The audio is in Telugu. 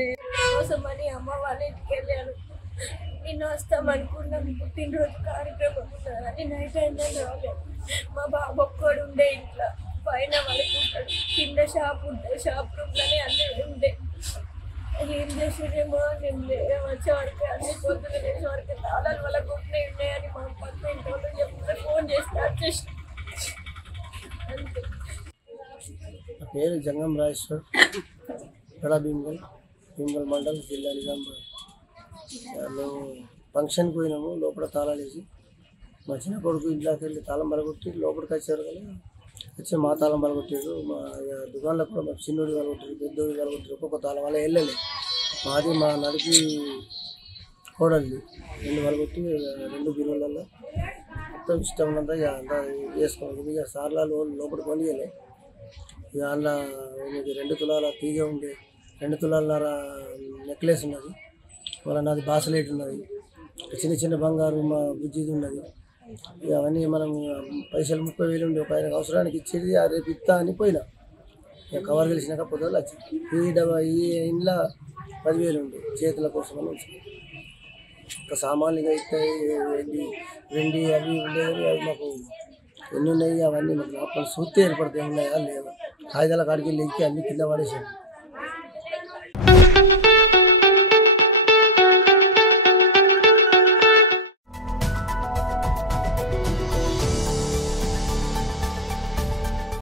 లేదు కోసమని అమ్మ వాళ్ళ ఇంటికి వెళ్ళాను. నిన్న వస్తామనుకున్నాం, పుట్టినరోజు కార్యక్రమం ఉన్నదని నైట్ అయిందని రాలేదు. మా బాబు ఒక్కడు ఉండే ఇంట్లో, పైన పడుకుంటాడు, కింద షాప్ ఉంటుంది, షాప్ రూమ్లోనే అన్నీ ఉండే. ఏం చేసేదేమో నేను వచ్చే వరకు అన్ని పొద్దున చేసే వరకు తాళాలు వాళ్ళ గుట్నే ఉన్నాయని మా పక్క ఇంటి వాళ్ళు చెప్తే ఫోన్ చేసి వచ్చేసి అంతే. నా పేరు జంగం రాజేశ్వర్, భీమ్గల్ మండల్, జిల్లా నిజామాబాద్. మేము ఫంక్షన్కి పోయినాము. లోపల తాళాలు వేసి మా చిన్న కొడుకు ఇంట్లోకి వెళ్ళి తాళం బలగొట్టి లోపలికి వచ్చారు. కానీ వచ్చి మా తాళం బలగొట్టారు. మా దుకాణంలో కూడా మా చిన్నోడి బలగొట్టారు, పెద్దోడి బలగొట్టారు. ఒక్కొక్క తాళం వల్ల వెళ్ళలేదు. మాది మా నడిపి కోడల్ని 2 బలగొట్టి 2 బిరువులలో మొత్తం ఇష్టం ఉన్నంత ఇక అంతా వేసుకోవాలి. ఇక సార్లు లోపలికి కొనియలే. ఇక అందులో 2 తులాల తీగ ఉండే, 2 తులాలన్నర నెక్లెస్ ఉన్నది, మళ్ళీ నాది బాసలేట్ ఉన్నది, చిన్న చిన్న బంగారు మా బుజ్జిది ఉన్నది. ఇక అవన్నీ మనం పైసలు 30,000 ఉండే ఒక ఆయనకు అవసరానికి ఇచ్చేది, రేపు ఇస్తా అని పోయినా. ఇక కవర్ తెలిసినాక పొద్దులు వచ్చింది. ఈ ఇంట్లో 10,000 ఉండే చేతుల కోసం అని వచ్చింది. ఇంకా సామాన్లుగా ఇస్తాయి వెండి అవి ఉండేవి. అవి మాకు ఎన్ని ఉన్నాయి అవన్నీ మాకు చూస్తే ఏర్పడతాయి, ఉన్నాయా లేవా. కాగితాల కాడికి వెళ్ళి అన్ని కింద పడేసాను.